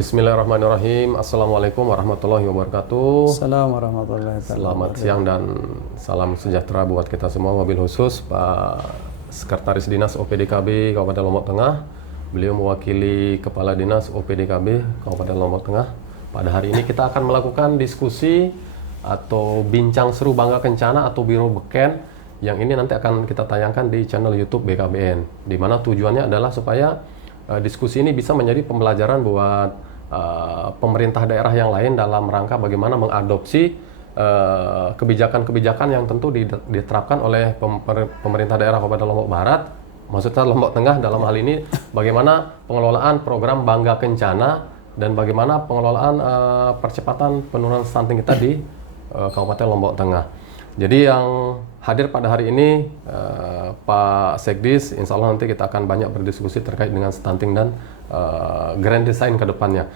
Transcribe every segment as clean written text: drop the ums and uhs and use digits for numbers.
Bismillahirrahmanirrahim. Assalamualaikum warahmatullahi wabarakatuh. Assalamualaikum warahmatullahi wabarakatuh. Selamat siang dan salam sejahtera buat kita semua. Wabil khusus Pak Sekretaris Dinas OPDKB Kabupaten Lombok Tengah. Beliau mewakili Kepala Dinas OPDKB Kabupaten Lombok Tengah. Pada hari ini kita akan melakukan diskusi atau bincang seru Bangga Kencana atau Biro Beken, yang ini nanti akan kita tayangkan di channel YouTube BKBN, di mana tujuannya adalah supaya diskusi ini bisa menjadi pembelajaran buat pemerintah daerah yang lain dalam rangka bagaimana mengadopsi kebijakan-kebijakan yang tentu diterapkan oleh pemerintah daerah Kabupaten Lombok Barat, maksudnya Lombok Tengah dalam hal ini, bagaimana pengelolaan program Bangga Kencana dan bagaimana pengelolaan percepatan penurunan stunting kita di Kabupaten Lombok Tengah. Jadi yang hadir pada hari ini Pak Sekdis, insya Allah nanti kita akan banyak berdiskusi terkait dengan stunting dan grand design ke depannya.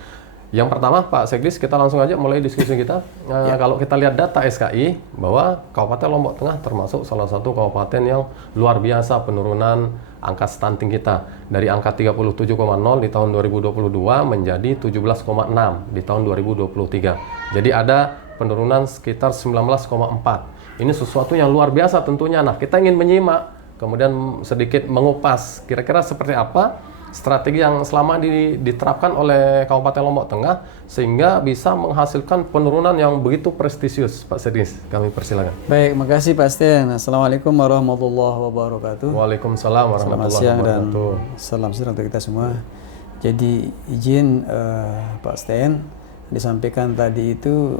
Yang pertama Pak Sekdis, kita langsung aja mulai diskusi kita. Kalau kita lihat data SKI, bahwa Kabupaten Lombok Tengah termasuk salah satu kabupaten yang luar biasa penurunan angka stunting kita. Dari angka 37,0 di tahun 2022 menjadi 17,6 di tahun 2023. Jadi ada penurunan sekitar 19,4. Ini sesuatu yang luar biasa tentunya. Nah, kita ingin menyimak, kemudian sedikit mengupas kira-kira seperti apa strategi yang selama diterapkan oleh Kabupaten Lombok Tengah sehingga bisa menghasilkan penurunan yang begitu prestisius. Pak Sekdis, kami persilakan. Baik, makasih Pak Sten. Assalamualaikum warahmatullahi wabarakatuh. Waalaikumsalam warahmatullahi wabarakatuh. Salam sejahtera untuk kita semua. Jadi izin Pak Sten, disampaikan tadi itu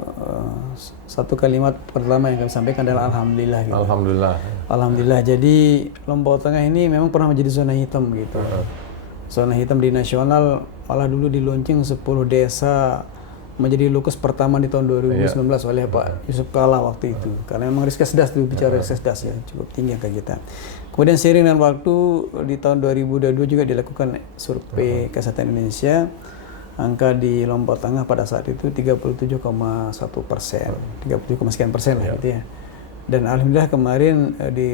satu kalimat pertama yang kami sampaikan adalah alhamdulillah gitu. Alhamdulillah. Jadi Lombok Tengah ini memang pernah menjadi zona hitam gitu. Zona hitam di nasional, malah dulu di launching 10 desa menjadi lukes pertama di tahun 2019 oleh Pak Yusuf Kala waktu itu. Karena memang Riskesdas itu bicara Riskesdas ya, cukup tinggi angka kita. Kemudian seiring dengan waktu di tahun 2022 juga dilakukan survei kesehatan Indonesia. Angka di Lombok Tengah pada saat itu 37,1%, 37,sekian% lah gitu ya. Dan alhamdulillah kemarin di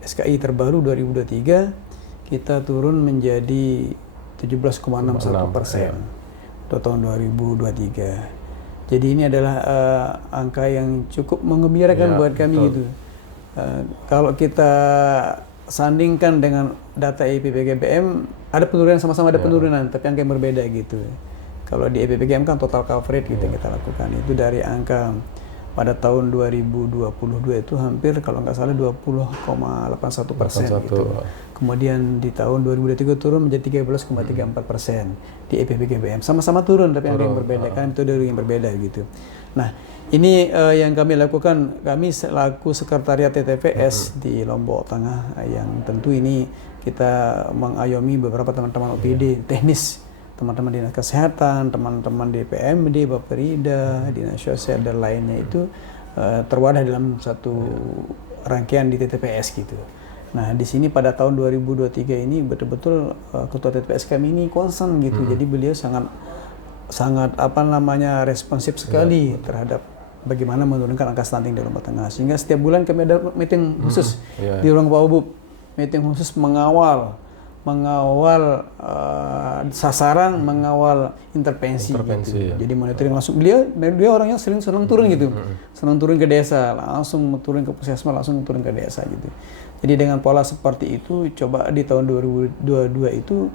SKI terbaru 2023 kita turun menjadi 17,61% untuk tahun 2023. Jadi ini adalah angka yang cukup menggembirakan buat kami gitu. Kalau kita sandingkan dengan data EPPGBM, ada penurunan, sama-sama ada penurunan, tapi angka yang berbeda gitu. Kalau di EPPGM kan total coverage gitu kita lakukan, itu dari angka pada tahun 2022 itu hampir kalau nggak salah 20,81% gitu. Kemudian di tahun 2023 turun menjadi 13,34% di EPPGBM. Sama-sama turun tapi angka yang berbeda, kan itu dari yang berbeda gitu. Nah, ini yang kami lakukan, kami selaku Sekretariat TTPS di Lombok Tengah, yang tentu ini kita mengayomi beberapa teman-teman OPD teknis, teman-teman dinas kesehatan, teman-teman di PMD, Bapperida, dinas sosial dan lainnya itu terwadah dalam satu rangkaian di TTPS gitu. Nah, di sini pada tahun 2023 ini betul-betul ketua TTPS kami ini concern gitu. Jadi beliau sangat responsif sekali terhadap bagaimana menurunkan angka stunting di Lombok Tengah. Sehingga setiap bulan kami ada meeting khusus di ruang Pak Ubub, meeting khusus mengawal sasaran, mengawal intervensi gitu. Jadi monitoring langsung. Dia orang yang senang turun gitu. Senang turun ke desa, langsung turun ke puskesmas, langsung turun ke desa gitu. Jadi dengan pola seperti itu, coba di tahun 2022 itu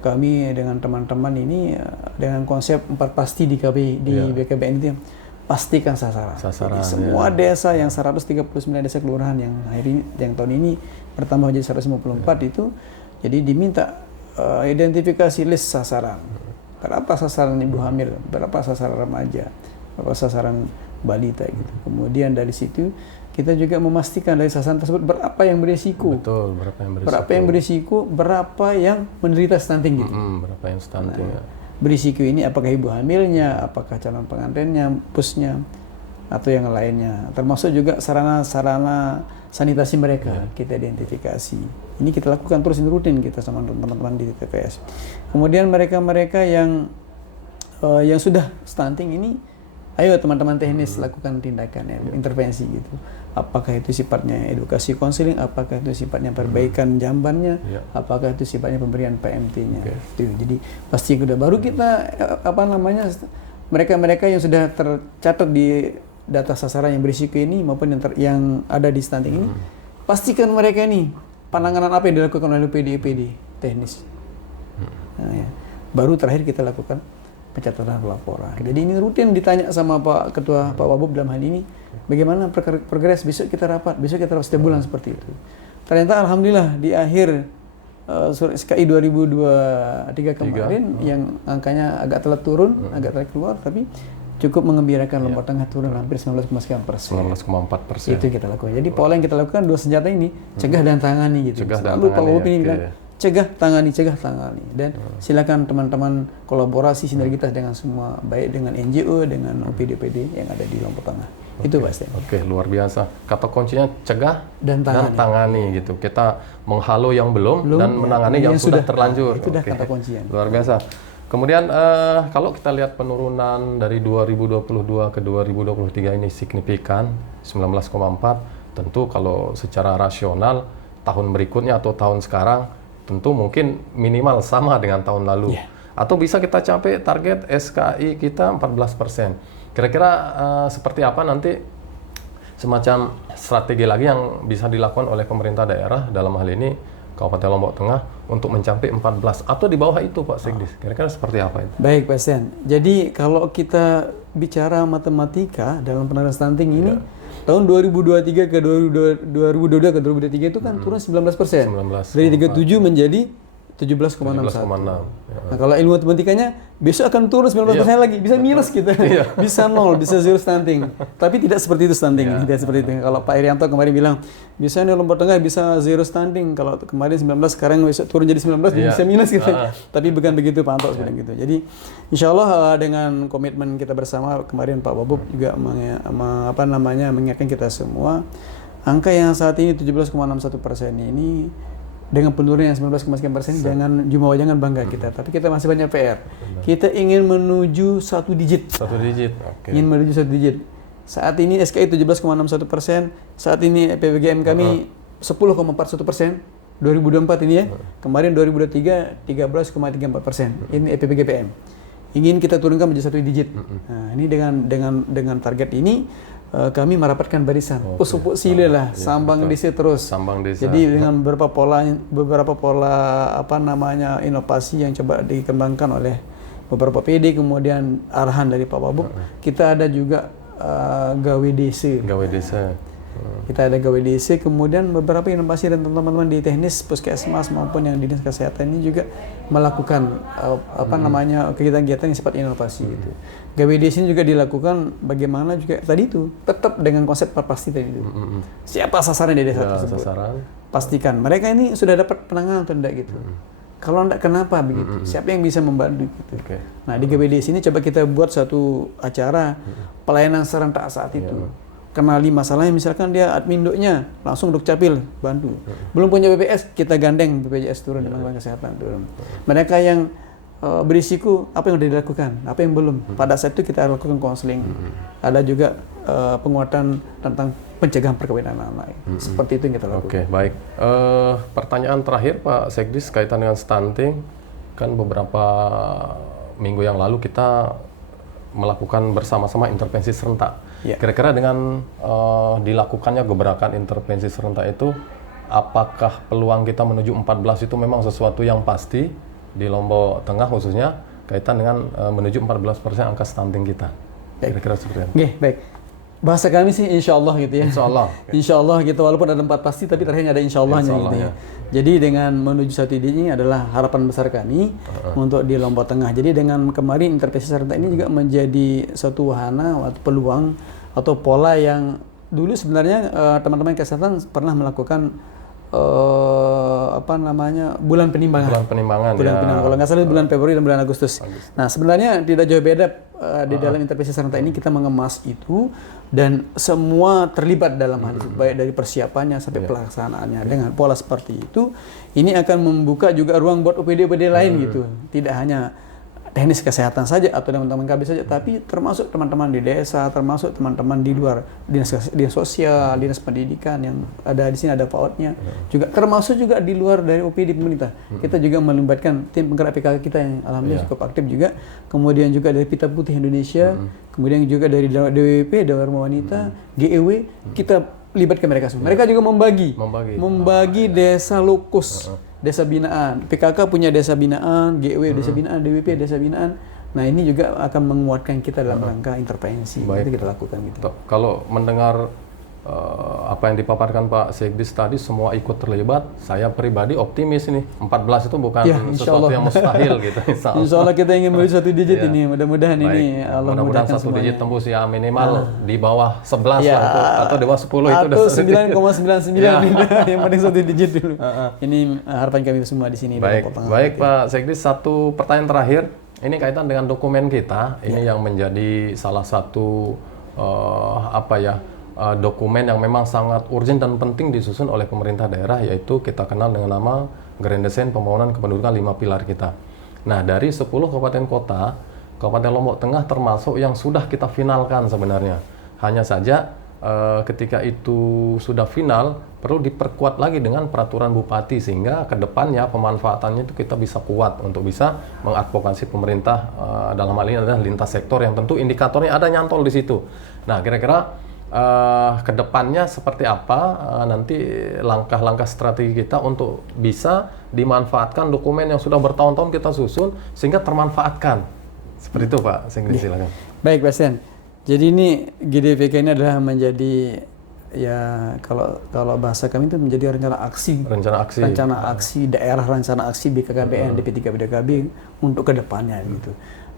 kami dengan teman-teman ini dengan konsep 4 pasti di BKBN itu, pastikan sasaran. Jadi semua desa yang 139 desa kelurahan yang tahun ini bertambah menjadi 154 itu, jadi diminta identifikasi list sasaran. Berapa sasaran ibu hamil, berapa sasaran remaja, berapa sasaran balita gitu. Kemudian dari situ kita juga memastikan dari sasaran tersebut berapa yang berisiko. Betul, berapa yang berisiko, berapa yang menderita stunting gitu. Berapa yang stunting berisiko ini apakah ibu hamilnya, apakah calon pengantinnya, pusnya, atau yang lainnya. Termasuk juga sarana-sarana sanitasi mereka kita identifikasi. Ini kita lakukan terus rutin kita sama teman-teman di TPS. Kemudian mereka yang sudah stunting ini ayo teman-teman teknis lakukan tindakan ya, intervensi gitu. Apakah itu sifatnya edukasi konseling, apakah itu sifatnya perbaikan jambannya, apakah itu sifatnya pemberian PMT-nya. Jadi pasti udah baru kita mereka yang sudah tercatat di data sasaran yang berisiko ini maupun yang ada di stunting ini, pastikan mereka ini penanganan apa yang dilakukan oleh PD teknis. Nah, ya. Baru terakhir kita lakukan pencatatan laporan. Jadi ini rutin ditanya sama Pak Ketua Pak Wabub dalam hal ini, bagaimana progres, besok kita rapat setiap bulan seperti itu. Ternyata alhamdulillah di akhir surat SKI 2023 kemarin yang angkanya agak telat turun, agak telat keluar, tapi cukup mengembirakan. Lombok Tengah turun hampir 19,4%. 19,4%. Itu kita lakukan. Jadi pola yang kita lakukan dua senjata ini, cegah dan tangani gitu. Lalu Pak Wabub ini bilang cegah tangani. Dan silakan teman-teman kolaborasi sinergitas dengan semua, baik dengan NGO, dengan OPD-PD yang ada di Lombok Tengah. Itu pasti. Oke, luar biasa. Kata kuncinya cegah dan tangani gitu. Kita menghalau yang belum dan menangani yang sudah terlanjur. Itu dah kata kuncinya. Luar biasa. Kemudian kalau kita lihat penurunan dari 2022 ke 2023 ini signifikan 19,4. Tentu kalau secara rasional tahun berikutnya atau tahun sekarang tentu mungkin minimal sama dengan tahun lalu. Atau bisa kita capai target SKI kita 14%. Kira-kira seperti apa nanti semacam strategi lagi yang bisa dilakukan oleh pemerintah daerah dalam hal ini Kabupaten Lombok Tengah untuk mencapai 14 atau di bawah itu Pak Sekdis? Kira-kira seperti apa itu? Baik Pak Sen. Jadi kalau kita bicara matematika dalam penanganan stunting ini, tahun 2023 ke 2022 ke 2023 itu kan turun 19%. Dari 37 menjadi 17,61. Nah, kalau ilmu matematikanya besok akan turun 19% lagi, bisa minus kita. Bisa nol, bisa zero stunting. Tapi tidak seperti itu stunting, tidak seperti itu. Kalau Pak Irianto kemarin bilang, bisa nih Lombok Tengah bisa zero stunting. Kalau kemarin 19, sekarang besok turun jadi 19, bisa minus gitu. Tapi bukan begitu Pak Anto seperti itu. Jadi insya Allah dengan komitmen kita bersama kemarin Pak Wabub juga mengingatkan kita semua, angka yang saat ini 17,61% ini dengan penurunan yang 19,sekian%, jangan bangga kita, tapi kita masih banyak PR. Kita ingin menuju satu digit. Ingin menuju satu digit. Saat ini SKI 17,61%, saat ini PPGM kami 10,41%, 2024 ini ya. Kemarin 2023 13,34%. Ini PPGPM. Ingin kita turunkan menjadi satu digit. Nah, ini dengan target ini kami merapatkan barisan, pusuk sile lah, sambang desa terus. Jadi dengan beberapa pola inovasi yang coba dikembangkan oleh beberapa PD, kemudian arahan dari Pak Wabub, kita ada juga gawe desa. Kita ada gawe desa, kemudian beberapa inovasi dan teman-teman di teknis puskesmas maupun yang di dinas kesehatan ini juga melakukan kegiatan-kegiatan yang sifat inovasi itu. Gawe desa ini juga dilakukan bagaimana juga tadi itu tetap dengan konsep pasti tadi itu. Siapa sasaran di desa tersebut? Pastikan mereka ini sudah dapat penanganan atau tidak gitu. Kalau tidak kenapa begitu? Siapa yang bisa membantu gitu. Nah, di GBD sini coba kita buat satu acara pelayanan serentak saat itu. Kenali masalahnya, misalkan dia adminduknya langsung Dukcapil bantu. Belum punya BPS, kita gandeng BPJS turun, Departemen Kesehatan turun. Mereka yang berisiko, apa yang sudah dilakukan, apa yang belum. Pada saat itu kita lakukan konseling. Ada juga penguatan tentang pencegahan perkawinan anak. Seperti itu yang kita lakukan. Oke, baik. Pertanyaan terakhir Pak Sekdis kaitan dengan stunting. Kan beberapa minggu yang lalu kita melakukan bersama-sama intervensi serentak. Kira-kira dengan dilakukannya gebrakan intervensi serentak itu, apakah peluang kita menuju 14 itu memang sesuatu yang pasti di Lombok Tengah khususnya kaitan dengan menuju 14% angka stunting kita? Kira-kira seperti itu. Baik. Bahasa kami sih insya Allah gitu ya. Insya Allah gitu, walaupun ada 4 pasti tapi terakhirnya ada insya Allahnya gitu ya. Jadi dengan menuju satu ini adalah harapan besar kami untuk di Lombok Tengah. Jadi dengan kemarin intervensi serentak ini juga menjadi suatu wahana atau peluang atau pola yang dulu sebenarnya teman-teman kesehatan pernah melakukan bulan penimbangan. Kalau nggak salah bulan Februari dan bulan Agustus. Nah, sebenarnya tidak jauh beda di dalam intervensi serentak ini kita mengemas itu dan semua terlibat dalam hal itu, baik dari persiapannya sampai pelaksanaannya. Dengan pola seperti itu, ini akan membuka juga ruang buat OPD-OPD lain gitu. Tidak hanya teknis kesehatan saja atau teman-teman KB saja, tapi termasuk teman-teman di desa, termasuk teman-teman di luar dinas sosial, dinas pendidikan yang ada di sini, ada PAUD-nya, juga termasuk juga di luar dari OPD pemerintah. Kita juga melibatkan tim penggerak PKK kita yang alhamdulillah cukup aktif juga, kemudian juga dari Pita Putih Indonesia, kemudian juga dari DWP, Dharma Wanita, GEW, kita libatkan mereka semua. Mereka juga membagi desa lokus. Desa binaan, PKK punya desa binaan, GW desa binaan, DWP desa binaan. Nah ini juga akan menguatkan kita dalam rangka intervensi. Itu kita lakukan gitu. Kalau mendengar apa yang dipaparkan Pak Sekdis tadi, semua ikut terlibat, saya pribadi optimis nih. 14 itu bukan sesuatu yang mustahil gitu. Insya Allah kita ingin menuju 1 digit ini. Mudah-mudahan ini Allah mudah-mudahan 1 digit tembus ya, minimal di bawah 11 lah, atau di bawah 10 itu atau 9,99 yang penting 1 digit dulu. Ini harapan kami semua di sini. Baik Pak Sekdis, satu pertanyaan terakhir. Ini kaitan dengan dokumen kita. Ini yang menjadi salah satu dokumen yang memang sangat urgent dan penting disusun oleh pemerintah daerah, yaitu kita kenal dengan nama Grand Design Pembangunan Kependudukan 5 Pilar kita. Nah, dari 10 kabupaten kota, Kabupaten Lombok Tengah termasuk yang sudah kita finalkan sebenarnya. Hanya saja ketika itu sudah final, perlu diperkuat lagi dengan peraturan bupati, sehingga ke depannya pemanfaatannya itu kita bisa kuat untuk bisa mengadvokasi pemerintah, dalam hal ini adalah lintas sektor yang tentu indikatornya ada nyantol di situ. Nah, kira-kira kedepannya seperti apa nanti langkah-langkah strategi kita untuk bisa dimanfaatkan dokumen yang sudah bertahun-tahun kita susun sehingga termanfaatkan seperti itu Pak Sekdis, silakan. Baik Pak Sen, jadi ini GDPK ini adalah menjadi kalau bahasa kami itu menjadi rencana aksi daerah, rencana aksi BKKBN, DP3 BKKB untuk kedepannya gitu.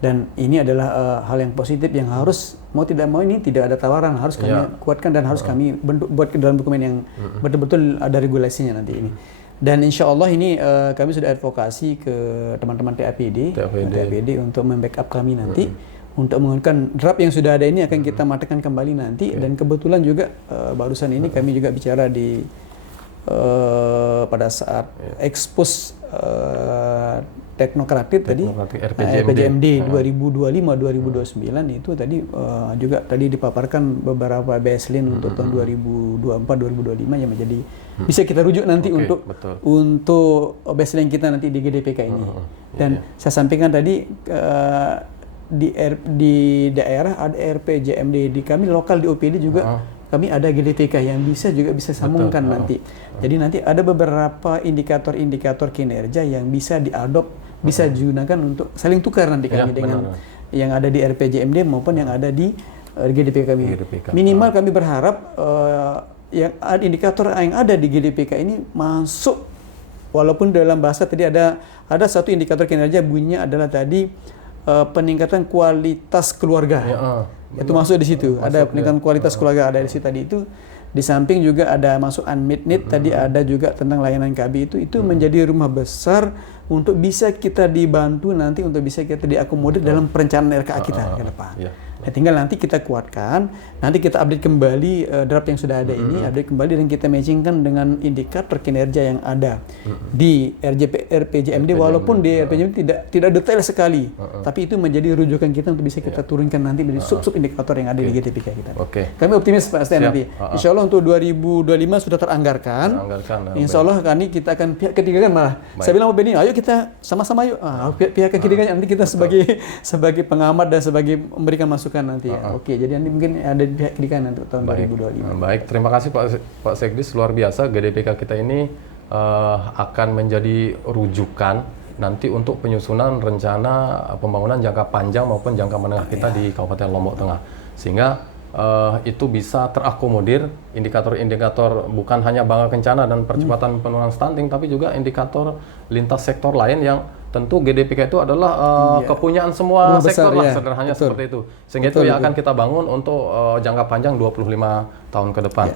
Dan ini adalah hal yang positif yang harus mau tidak mau ini tidak ada tawaran, harus kami kuatkan dan harus kami buat ke dalam dokumen yang betul-betul ada regulasinya nanti ini. Dan insya Allah ini kami sudah advokasi ke teman-teman TAPD untuk membackup kami nanti untuk menggunakan draft yang sudah ada ini akan kita matangkan kembali nanti. Dan kebetulan juga barusan ini kami juga bicara di pada saat ekspos teknokratik tadi RPJMD 2025-2029 itu tadi juga tadi dipaparkan beberapa baseline untuk tahun 2024-2025 yang menjadi bisa kita rujuk nanti untuk baseline kita nanti di GDPK ini. Dan saya sampaikan tadi di daerah ada RPJMD, di kami lokal di OPD juga kami ada GDPK yang bisa sambungkan nanti. Jadi nanti ada beberapa indikator-indikator kinerja yang bisa diadop, bisa digunakan untuk saling tukar nanti kami dengan yang ada di RPJMD maupun yang ada di GDPK kami. Minimal kami berharap yang indikator yang ada di GDPK ini masuk, walaupun dalam bahasa tadi ada satu indikator kinerja bunyinya adalah tadi peningkatan kualitas keluarga. Itu masuk di situ. Ada peningkatan kualitas keluarga ada di situ tadi itu. Di samping juga ada masuk unmet need, tadi ada juga tentang layanan KB itu menjadi rumah besar untuk bisa kita dibantu nanti untuk bisa kita diakomodir dalam perencanaan RKA kita ke depan. Nah, tinggal nanti kita kuatkan, nanti kita update kembali draft yang sudah ada ini, update kembali dan kita matchingkan dengan indikator kinerja yang ada di RPJMD, walaupun di RPJMD tidak detail sekali, tapi itu menjadi rujukan kita untuk bisa kita turunkan nanti menjadi sub-sub indikator yang ada di GDPK kita. Kami optimis Pak Stan nanti. Insya Allah untuk 2025 sudah teranggarkan. Insya Allah kita akan pihak ketiga kan malah. Saya bilang Benny, ayo kita sama-sama yuk. Pihak ketiga nanti kita sebagai pengamat dan sebagai memberikan masukan nanti. Jadi nanti mungkin ada di pihak ketiga nanti tahun 2025. Baik, terima kasih Pak Sekdis, luar biasa. GDPK kita ini akan menjadi rujukan nanti untuk penyusunan rencana pembangunan jangka panjang maupun jangka menengah kita di Kabupaten Lombok Tengah, sehingga itu bisa terakomodir indikator-indikator bukan hanya bangga kencana dan percepatan penurunan stunting, tapi juga indikator lintas sektor lain yang tentu GDPK itu adalah kepunyaan semua sektor lah, sederhananya seperti itu. Sehingga itu yang akan kita bangun untuk jangka panjang 25 tahun ke depan.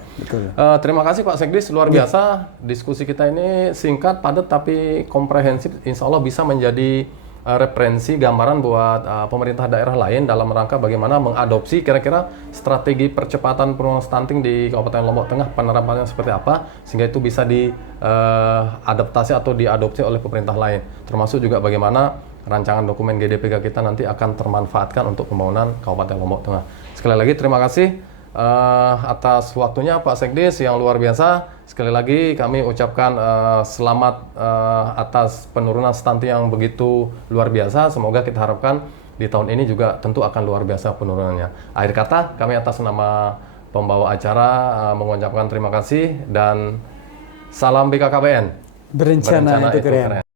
Terima kasih Pak Sekdis, luar biasa. Diskusi kita ini singkat, padat, tapi komprehensif. Insya Allah bisa menjadi referensi gambaran buat pemerintah daerah lain dalam rangka bagaimana mengadopsi kira-kira strategi percepatan penurunan stunting di Kabupaten Lombok Tengah, penerapannya seperti apa sehingga itu bisa diadaptasi atau diadopsi oleh pemerintah lain, termasuk juga bagaimana rancangan dokumen GDPK kita nanti akan termanfaatkan untuk pembangunan Kabupaten Lombok Tengah. Sekali lagi terima kasih atas waktunya Pak Sekdes yang luar biasa. Sekali lagi kami ucapkan selamat atas penurunan stunting yang begitu luar biasa. Semoga kita harapkan di tahun ini juga tentu akan luar biasa penurunannya. Akhir kata, kami atas nama pembawa acara mengucapkan terima kasih dan salam BKKBN. Berencana itu keren.